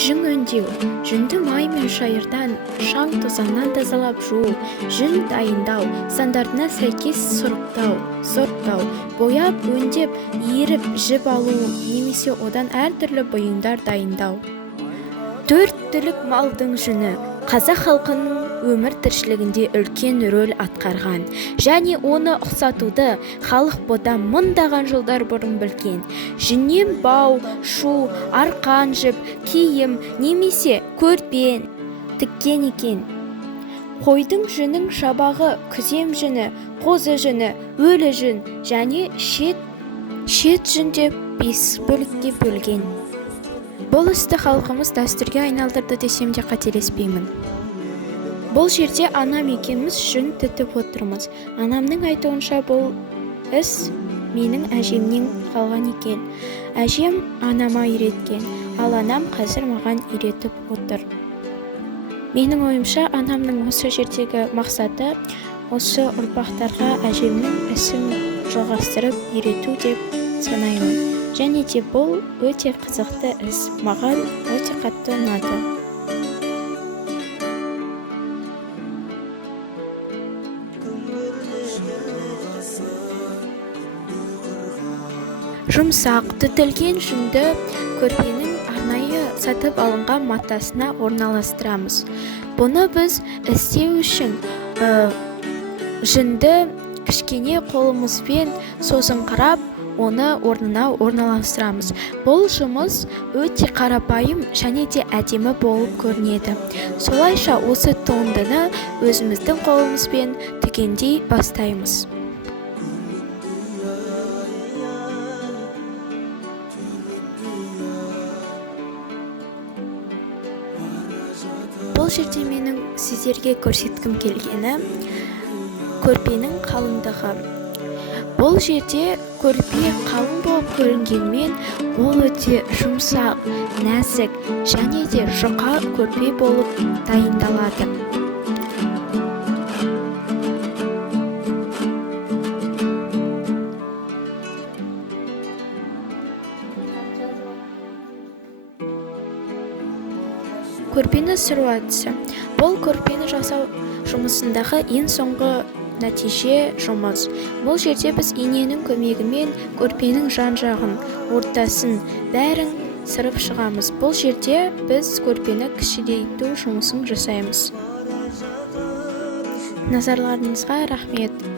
жүн өңдеу, жүнді май мен шайырдан, шаң тозаңнан тазалап жуу, жүн дайындау, стандартына сәйкес сұрыптау, бояп, өңдеп, иіріп, жіп алу немесе одан әртүрлі бұйымдар дайындау. 4 түлік малдың жүні қазақ халқының өмір тіршілігінде үлкен рөл атқарған және оны ұқсатуды халық бұдан мыңдаған жылдар бұрын білген. Жүннен бау, шу, арқан жіп, киім немесе көрпе тіккен екен. Қойдың жүнің шабағы, күзем жүні, қозы жүні, өлі жүн және шет жүн деп 5 бөлікке бөлген. Бұл істі халқымыз дәстүрге айналдырды десем де қателеспеймін. Бұл жерде анам екеуміз жүн тітіп отырмыз. Анамның айтуынша бұл іс менің әжемнен қалған екен. Әжем анама үйреткен, ал анам қазір маған үйретіп отыр. Менің ойымша анамның осы жердегі мақсаты осы ұрпақтарға әжемнің ісін жалғастырып үйрету деп санаймын. Және де бұл өте қызықты іс, маған өте қатты ұнады. Жұмсақ түтілген жүнді көрпенің арнайы сатып алынған матасына орналастырамыз. Бұны біз істеу үшін жүнді кішкене қолымызбен созыңқырап, оны орнына орналастырамыз. Бұл жұмыс өте қарапайым және де әдемі болып көрінеді. Солайша осы туындыны өзіміздің қолымызбен тігендей бастаймыз. Бұл жерде менің сіздерге көрсеткім келгені көрпенің қалыңдығы. Бұл жерде көрпе қалың болып көрінгенмен, ол өте жұмсақ, нәзік және де жұқа көрпе болып дайындалады. Көрпені сүру әдісі. Бұл көрпені жасау жұмысындағы ең соңғы нәтиже жұмыс. Бұл жерде біз иненің көмегімен көрпенің жан-жағын, ортасын, бәрін сырып шығамыз. Бұл жерде біз көрпені кішірейту жұмысын жасаймыз. Назарларыңызға рахмет.